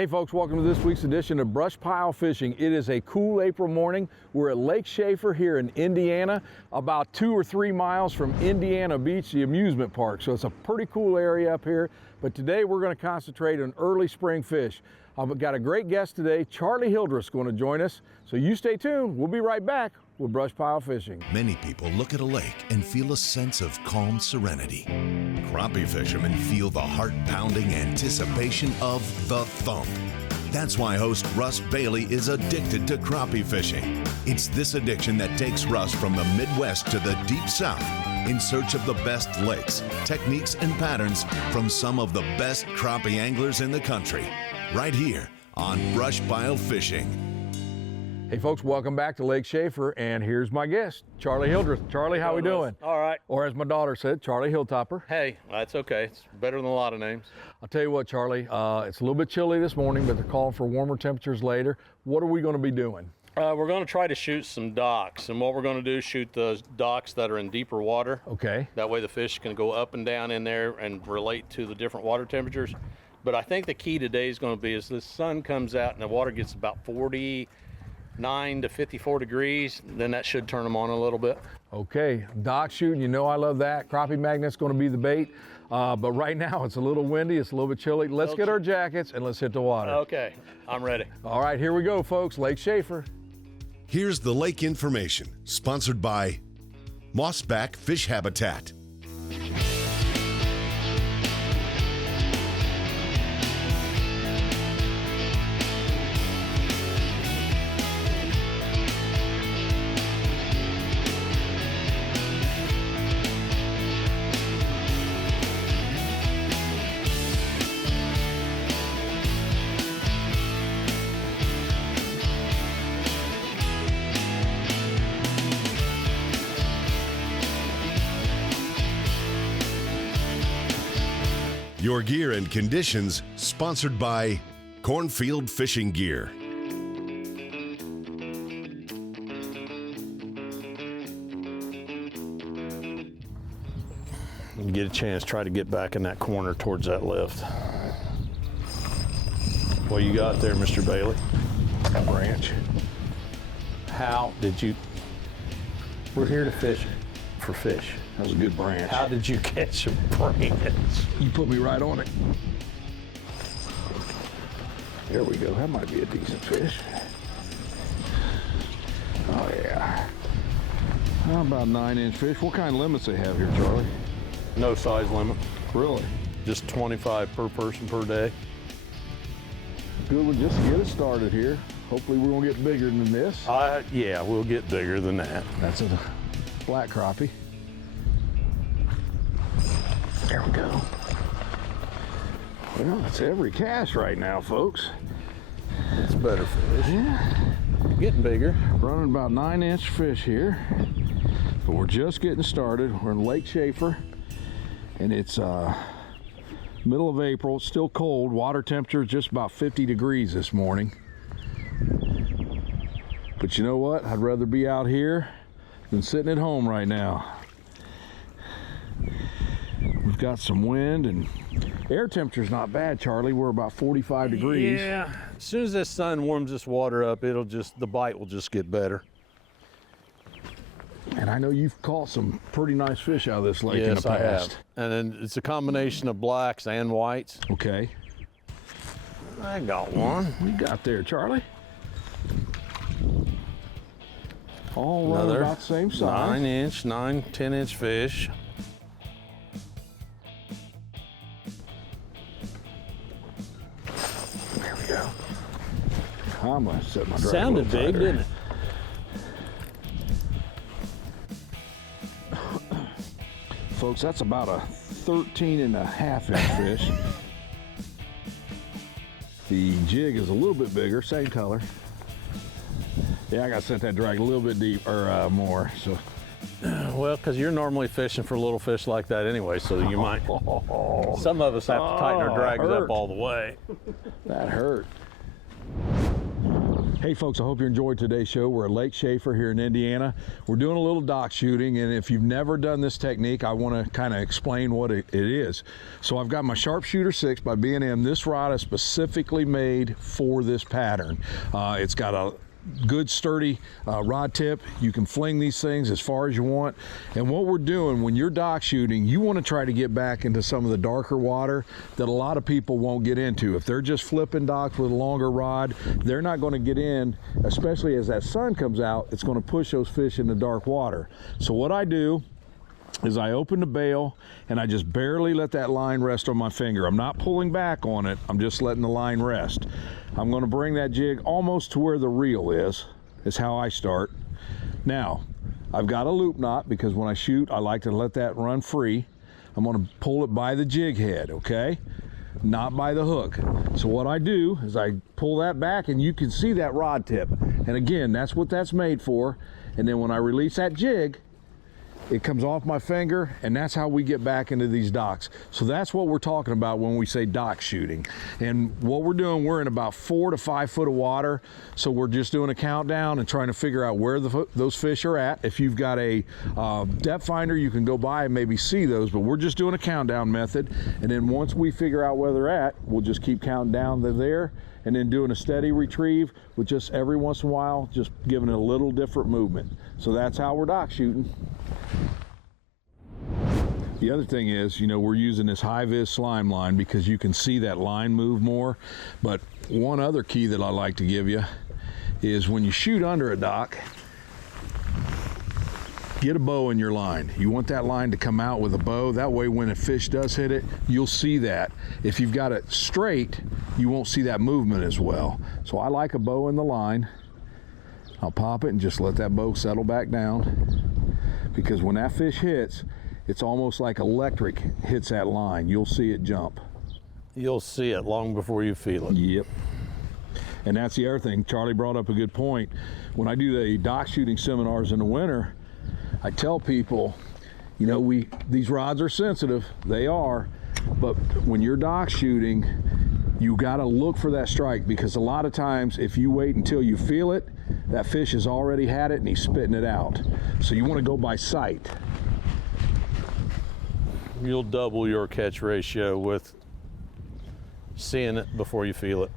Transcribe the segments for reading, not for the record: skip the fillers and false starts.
Hey folks, welcome to this week's edition of BrushPile Fishing. It is a cool April morning. We're at Lake Shafer here in Indiana, about 2 or 3 miles from Indiana Beach, the amusement park. So it's a pretty cool area up here. But today we're going to concentrate on early spring fish. I've got a great guest today. Charlie Hildreth is going to join us. So you stay tuned. We'll be right back with BrushPile Fishing. Many people look at a lake and feel a sense of calm serenity. Crappie fishermen feel the heart-pounding anticipation of the thump. That's why host Russ Bailey is addicted to crappie fishing. It's this addiction that takes Russ from the Midwest to the Deep South in search of the best lakes, techniques, and patterns from some of the best crappie anglers in the country. Right here on BrushPile Fishing. Hey folks, welcome back to Lake Shafer, and here's my guest, Charlie Hildreth. Charlie, how we doing? All right. Or as my daughter said, Charlie Hilltopper. Hey, that's okay. It's better than a lot of names. I'll tell you what, Charlie, it's a little bit chilly this morning, but they're calling for warmer temperatures later. What are we going to be doing? We're going to try to shoot some docks, and what we're going to do is shoot those docks that are in deeper water. Okay. That way the fish can go up and down in there and relate to the different water temperatures. But I think the key today is going to be as the sun comes out and the water gets about 49 to 54 degrees, then that should turn them on a little bit. Okay, dock shooting, you know I love that. Crappie magnet's going to be the bait. But right now it's a little windy, it's a little bit chilly. Let's get our jackets and let's hit the water. Okay, I'm ready. All right, here we go, folks. Lake Shafer. Here's the lake information, sponsored by Mossback Fish Habitat. Your gear and conditions, sponsored by Cornfield Fishing Gear. When you get a chance, try to get back in that corner towards that lift. What you got there, Mr. Bailey? A branch. How did you... We're here to fish for fish. That was a good branch. How did you catch a branch? You put me right on it. There we go. That might be a decent fish. Oh yeah. How about 9-inch fish? What kind of limits they have here, Charlie? No size limit. Really? Just 25 per person per day. Good one just to get us started here. Hopefully we won't get bigger than this. Yeah, we'll get bigger than that. That's a black crappie. There we go. Well, that's every cast right now, folks. It's better fish. Yeah. Getting bigger. Running about 9-inch fish here. But we're just getting started. We're in Lake Shafer, and it's middle of April. It's still cold. Water temperature is just about 50 degrees this morning. But you know what? I'd rather be out here than sitting at home right now. We've got some wind, and air temperature's not bad, Charlie. We're about 45 degrees. Yeah, as soon as the sun warms this water up, the bite will just get better. And I know you've caught some pretty nice fish out of this lake in the past. Yes, I have. And then it's a combination of blacks and whites. Okay. I got one. What you got there, Charlie? All running Another about the same size. 9-inch, 10-inch fish. There we go. I'm gonna set my drag Sounded a little big, tighter. didn't it? Folks, that's about a 13.5-inch fish. The jig is a little bit bigger, same color. Yeah, I gotta set that drag a little bit deep or more. So, Well, because you're normally fishing for little fish like that anyway, so you might. Some of us have to tighten our drags up all the way. That hurt. Hey folks, I hope you enjoyed today's show. We're at Lake Shafer here in Indiana. We're doing a little dock shooting, and if you've never done this technique, I want to kind of explain what it is. So I've got my Sharpshooter 6 by B&M. This rod is specifically made for this pattern. It's got a good sturdy rod tip. You can fling these things as far as you want. And what we're doing when you're dock shooting, you want to try to get back into some of the darker water that a lot of people won't get into. If they're just flipping docks with a longer rod, they're not going to get in, especially as that sun comes out. It's going to push those fish into dark water. So what I do is I open the bail and I just barely let that line rest on my finger. I'm not pulling back on it, I'm just letting the line rest. I'm going to bring that jig almost to where the reel is how I start. Now, I've got a loop knot because when I shoot, I like to let that run free. I'm going to pull it by the jig head, okay? Not by the hook. So what I do is I pull that back and you can see that rod tip. And again, that's what that's made for. And then when I release that jig, it comes off my finger, and that's how we get back into these docks. So that's what we're talking about when we say dock shooting. And what we're doing, we're in about 4 to 5 foot of water. So we're just doing a countdown and trying to figure out where those fish are at. If you've got a depth finder, you can go by and maybe see those, but we're just doing a countdown method. And then once we figure out where they're at, we'll just keep counting down to there, and then doing a steady retrieve with just every once in a while, just giving it a little different movement. So that's how we're dock shooting. The other thing is, you know, we're using this high-vis slime line because you can see that line move more. But one other key that I like to give you is when you shoot under a dock, get a bow in your line. You want that line to come out with a bow. That way when a fish does hit it, you'll see that. If you've got it straight, you won't see that movement as well. So I like a bow in the line. I'll pop it and just let that bow settle back down. Because when that fish hits, it's almost like electric hits that line. You'll see it jump. You'll see it long before you feel it. Yep. And that's the other thing. Charlie brought up a good point. When I do the dock shooting seminars in the winter, I tell people, you know, these rods are sensitive. They are. But when you're dock shooting, you got to look for that strike, because a lot of times if you wait until you feel it, that fish has already had it and he's spitting it out. So you want to go by sight. You'll double your catch ratio with seeing it before you feel it.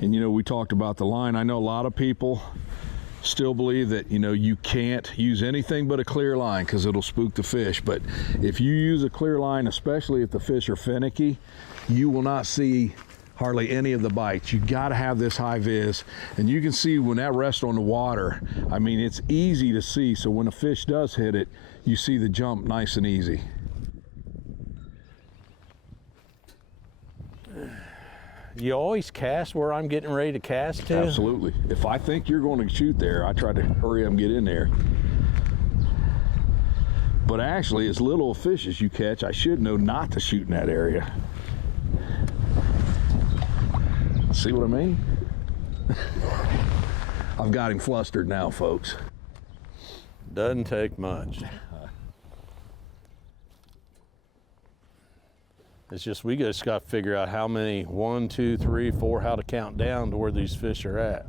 And you know, we talked about the line. I know a lot of people still believe that, you know, you can't use anything but a clear line because it'll spook the fish. But if you use a clear line, especially if the fish are finicky, you will not see hardly any of the bites. You got to have this high vis, and you can see when that rests on the water, I mean, it's easy to see. So when a fish does hit it, you see the jump nice and easy. You always cast where I'm getting ready to cast to? Absolutely. If I think you're going to shoot there, I try to hurry up and get in there. But actually, as little fish as you catch, I should know not to shoot in that area. See what I mean? I've got him flustered now, folks. Doesn't take much. It's just, we just got to figure out how many, 1, 2, 3, 4, how to count down to where these fish are at.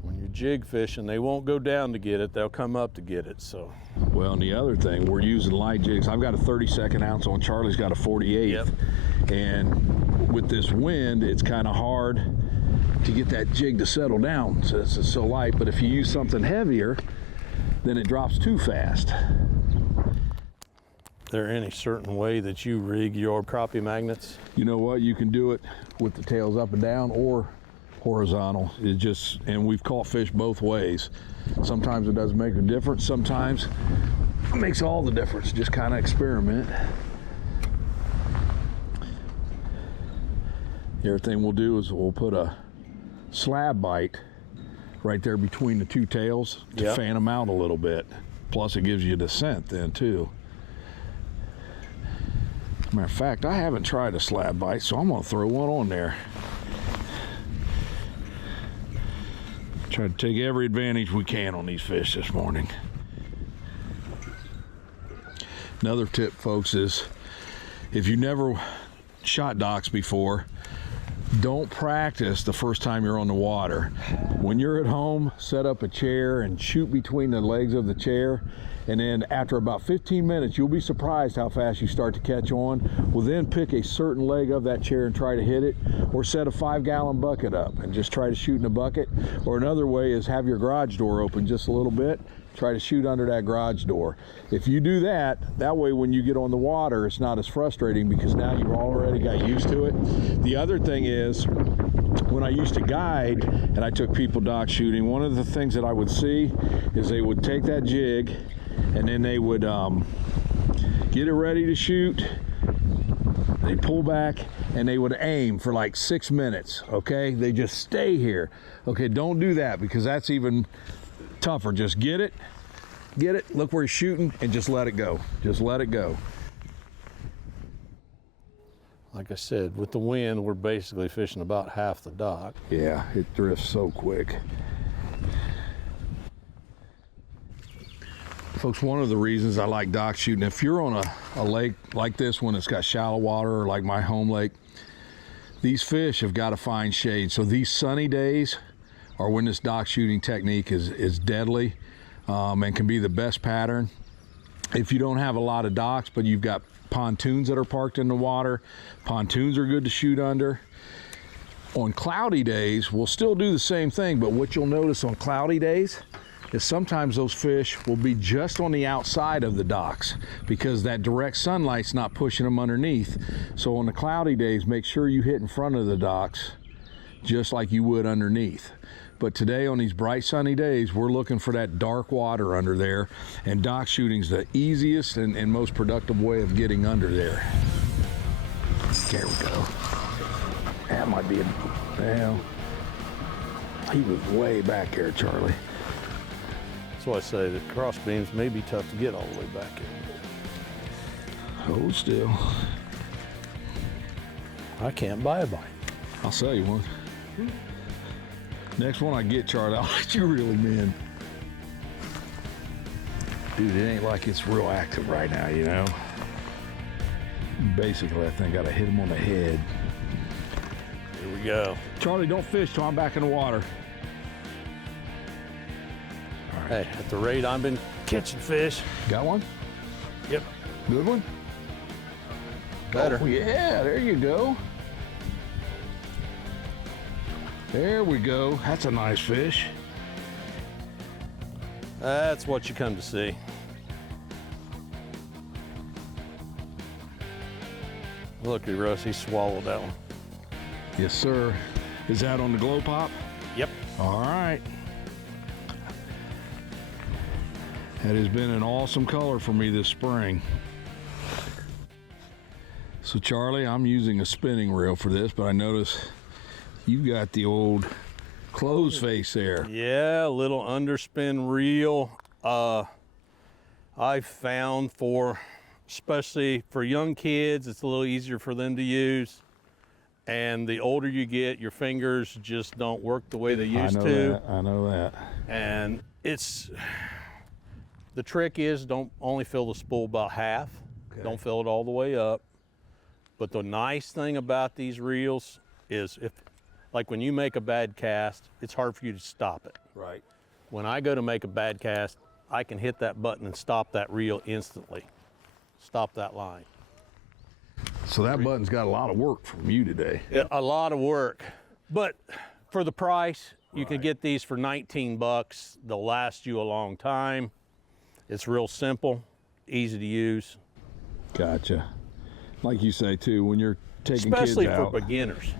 When you're jig fishing, they won't go down to get it, they'll come up to get it, so. Well, and the other thing, we're using light jigs. I've got a 32nd ounce on, Charlie's got a 48th. Yep. And with this wind, it's kind of hard to get that jig to settle down, so it's so light. But if you use something heavier, then it drops too fast. Is there any certain way that you rig your crappie magnets? You know what, you can do it with the tails up and down or horizontal. It just, and we've caught fish both ways. Sometimes it doesn't make a difference, sometimes it makes all the difference. Just kind of experiment. The other thing we'll do is we'll put a slab bite right there between the two tails to fan them out a little bit. Plus it gives you descent then too. Matter of fact, I haven't tried a slab bite, so I'm gonna throw one on there. Try to take every advantage we can on these fish this morning. Another tip, folks, is if you never shot docks before, don't practice the first time you're on the water. When you're at home, set up a chair and shoot between the legs of the chair. And then after about 15 minutes, you'll be surprised how fast you start to catch on. We'll then pick a certain leg of that chair and try to hit it, or set a 5-gallon bucket up and just try to shoot in the bucket. Or another way is have your garage door open just a little bit, try to shoot under that garage door. If you do that, that way when you get on the water, it's not as frustrating because now you've already got used to it. The other thing is, when I used to guide and I took people dock shooting, one of the things that I would see is they would take that jig and then they would get it ready to shoot. They pull back and they would aim for like 6 minutes, okay? They just stay here. Okay, don't do that because that's even tougher. Just get it, look where he's shooting, and just let it go. Just let it go. Like I said, with the wind, we're basically fishing about half the dock. Yeah, it drifts so quick. Folks, one of the reasons I like dock shooting, if you're on a lake like this one that's got shallow water, or like my home lake, these fish have got to find shade. So these sunny days are when this dock shooting technique is deadly and can be the best pattern. If you don't have a lot of docks, but you've got pontoons that are parked in the water, pontoons are good to shoot under. On cloudy days, we'll still do the same thing, but what you'll notice on cloudy days is sometimes those fish will be just on the outside of the docks because that direct sunlight's not pushing them underneath. So on the cloudy days, make sure you hit in front of the docks just like you would underneath. But today on these bright sunny days, we're looking for that dark water under there, and dock shooting's the easiest and most productive way of getting under there. There we go. That might be well, he was way back there, Charlie. That's why I say the cross beams may be tough to get all the way back in. Hold still. I can't buy a bite. I'll sell you one. Next one I get, Charlie, I'll let you reel him in. Dude, it ain't like it's real active right now, you know? Basically, I think I gotta hit him on the head. Here we go. Charlie, don't fish till I'm back in the water. Hey, at the rate I've been catching fish. Got one? Yep. Good one? Better. Oh, yeah, there you go. There we go. That's a nice fish. That's what you come to see. Looky, Russ, he swallowed that one. Yes, sir. Is that on the glow pop? Yep. All right. That has been an awesome color for me this spring. So Charlie, I'm using a spinning reel for this, but I notice you've got the old clothes face there. Yeah, a little underspin reel. I found especially for young kids, it's a little easier for them to use. And the older you get, your fingers just don't work the way they used to. I know that. And the trick is don't only fill the spool about half. Okay. Don't fill it all the way up. But the nice thing about these reels is like when you make a bad cast, it's hard for you to stop it. Right. When I go to make a bad cast, I can hit that button and stop that reel instantly. Stop that line. So that button's got a lot of work from you today. Yeah, a lot of work. But for the price, you can get these for 19 bucks. They'll last you a long time. It's real simple, easy to use. Gotcha. Like you say too, when you're taking especially kids out. for beginners.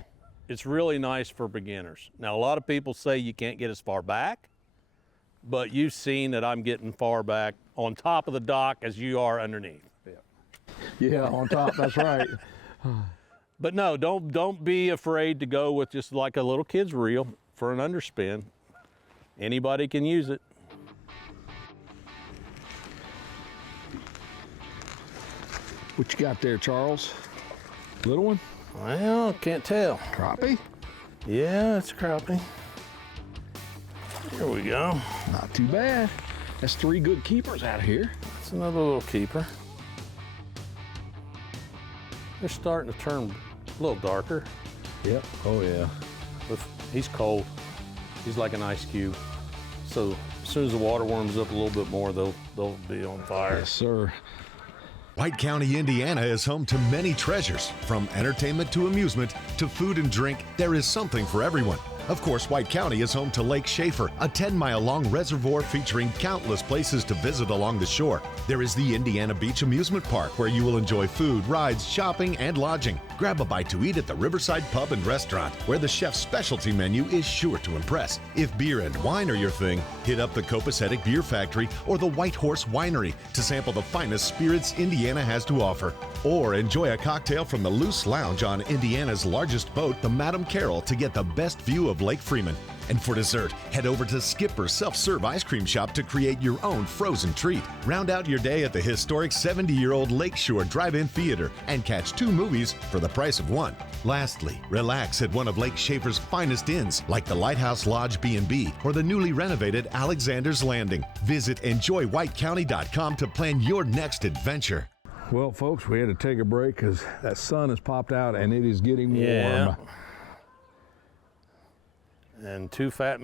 It's really nice for beginners. Now, a lot of people say you can't get as far back, but you've seen that I'm getting far back on top of the dock as you are underneath. Yeah, on top, that's right. But no, don't be afraid to go with just like a little kid's reel for an underspin. Anybody can use it. What you got there, Charles? Little one? Well, can't tell. Crappie? Yeah, it's a crappie. Here we go. Not too bad. That's 3 good keepers out here. That's another little keeper. They're starting to turn a little darker. Yep. Oh yeah. He's cold. He's like an ice cube. So as soon as the water warms up a little bit more, they'll be on fire. Yes, sir. White County, Indiana is home to many treasures. From entertainment to amusement to food and drink, there is something for everyone. Of course, White County is home to Lake Shafer, a 10-mile-long reservoir featuring countless places to visit along the shore. There is the Indiana Beach Amusement Park, where you will enjoy food, rides, shopping, and lodging. Grab a bite to eat at the Riverside Pub and Restaurant, where the chef's specialty menu is sure to impress. If beer and wine are your thing, hit up the Copacetic Beer Factory or the White Horse Winery to sample the finest spirits Indiana has to offer. Or enjoy a cocktail from the Loose Lounge on Indiana's largest boat, the Madam Carroll, to get the best view of Lake Freeman. And for dessert, head over to Skipper's Self-Serve Ice Cream Shop to create your own frozen treat. Round out your day at the historic 70-year-old Lakeshore Drive-In Theater and catch 2 movies for the price of 1. Lastly, relax at one of Lake Shafer's finest inns, like the Lighthouse Lodge B&B or the newly renovated Alexander's Landing. Visit enjoywhitecounty.com to plan your next adventure. Well, folks, we had to take a break because that sun has popped out and it is getting warm. Yeah. And 2 fat